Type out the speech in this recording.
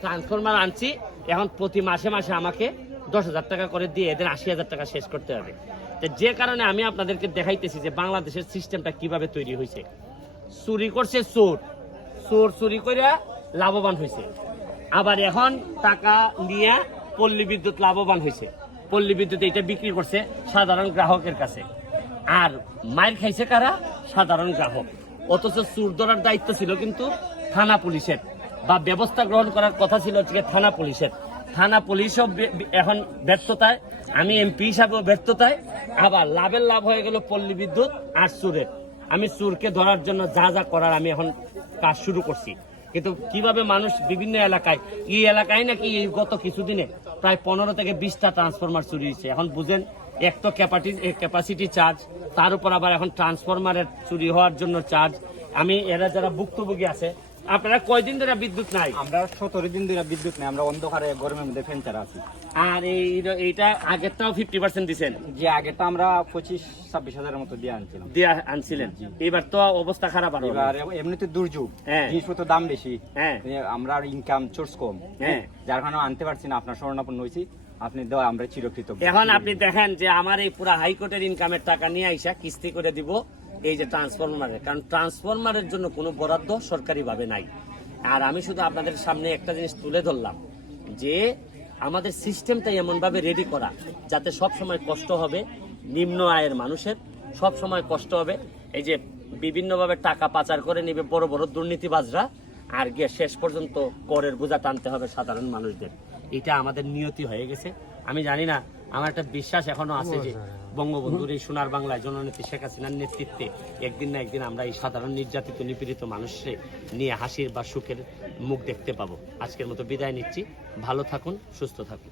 Transformer আনছি, এখন প্রতি মাসে মাসে আমাকে 10,000 টাকা করে দিয়ে এদের 80,000 টাকা শেষ করতে হবে। তো যে কারণে আমি আপনাদেরকে দেখাইতেছি যে বাংলাদেশের সিস্টেমটা কিভাবে তৈরি হয়েছে। চুরি করছে চোর, চোর চুরি করে লাভবান হয়েছে, আবার এখন টাকা নিয়ে পল্লী বিদ্যুৎ লাভবান হয়েছে, পল্লী বিদ্যুৎ এটা বিক্রি করছে সাধারণ গ্রাহকের কাছে, আর মাইর খাইছে কারা? সাধারণ গ্রাহক। অথচ চোর ধরার দায়িত্ব ছিল কিন্তু থানা পুলিশের, বা ব্যবস্থা গ্রহণ করার কথা ছিল হচ্ছে থানা পুলিশের। থানা পুলিশও এখন ব্যর্থতায়, আমি এমপি হিসাবেও ব্যর্থতায়, আবার লাভের লাভ হয়ে গেল পল্লী বিদ্যুৎ আর চোরের। আমি চোরকে ধরার জন্য যা যা করার আমি এখন কাজ শুরু করছি, কিন্তু কিভাবে মানুষ বিভিন্ন এলাকায়, এই এলাকায় নাকি এই গত কিছুদিনে প্রায় 15 থেকে 20টা ট্রান্সফরমার চুরি হয়েছে। এখন বুঝেন, এক তো ক্যাপাসিটি চার্জ, তার উপর আবার এখন ট্রান্সফরমারের চুরি হওয়ার জন্য চার্জ। আমি এরা যারা ভুক্তভোগী আছে, আপনারা কয়দিন ধরে বিদ্যুৎ নাই? আমরা 17 দিন ধরে বিদ্যুৎ নেই, আমরা অন্ধকারে গরমের মধ্যে ফ্যান ছাড়া আছি। আর এইটা আগেরটাও 50% দিচ্ছেন? যে আগেটা আমরা 25-26 হাজারের মতো দিয়ে আনছিলাম, দিয়ে আনছিলেন। এবার তো অবস্থা খারাপ। এবার এমনিতে দুর্যোগ, জিনিসপত্র দাম বেশি, আমরা ইনকাম সোর্স কম, যার কারণে আনতে পারছি না। আপনার শরণাপন্ন হয়েছি, আপনি দেওয়া আমরা চিরকৃতজ্ঞ। এখন আপনি দেখেন যে আমার এই পুরা হাইকোর্টের ইনকামের টাকা নিয়ে আইসা কিস্তি করে দিব এই যে ট্রান্সফরমারের, কারণ ট্রান্সফরমারের জন্য কোনো বরাদ্দ সরকারি ভাবে নাই। আর আমি শুধু আপনাদের সামনে একটা জিনিস তুলে ধরলাম যে আমাদের সিস্টেমটাই এমন ভাবে রেডি করা যাতে সব সময় কষ্ট হবে নিম্ন আয়ের মানুষের, সব সময় কষ্ট হবে এই যে বিভিন্নভাবে টাকা পাচার করে নিবে বড় বড় দুর্নীতিবাজরা, আর গিয়ে শেষ পর্যন্ত করের বোঝা টানতে হবে সাধারণ মানুষদের। এটা আমাদের নিয়তি হয়ে গেছে। আমি জানি না, আমার একটা বিশ্বাস এখনো আছে যে বঙ্গবন্ধুর এই সোনার বাংলায় জননেত্রী শেখ হাসিনার নেতৃত্বে একদিন না একদিন আমরা এই সাধারণ নির্যাতিত নিপীড়িত মানুষের নিয়ে হাসির বা সুখের মুখ দেখতে পাবো। আজকের মতো বিদায় নিচ্ছি। ভালো থাকুন, সুস্থ থাকুন।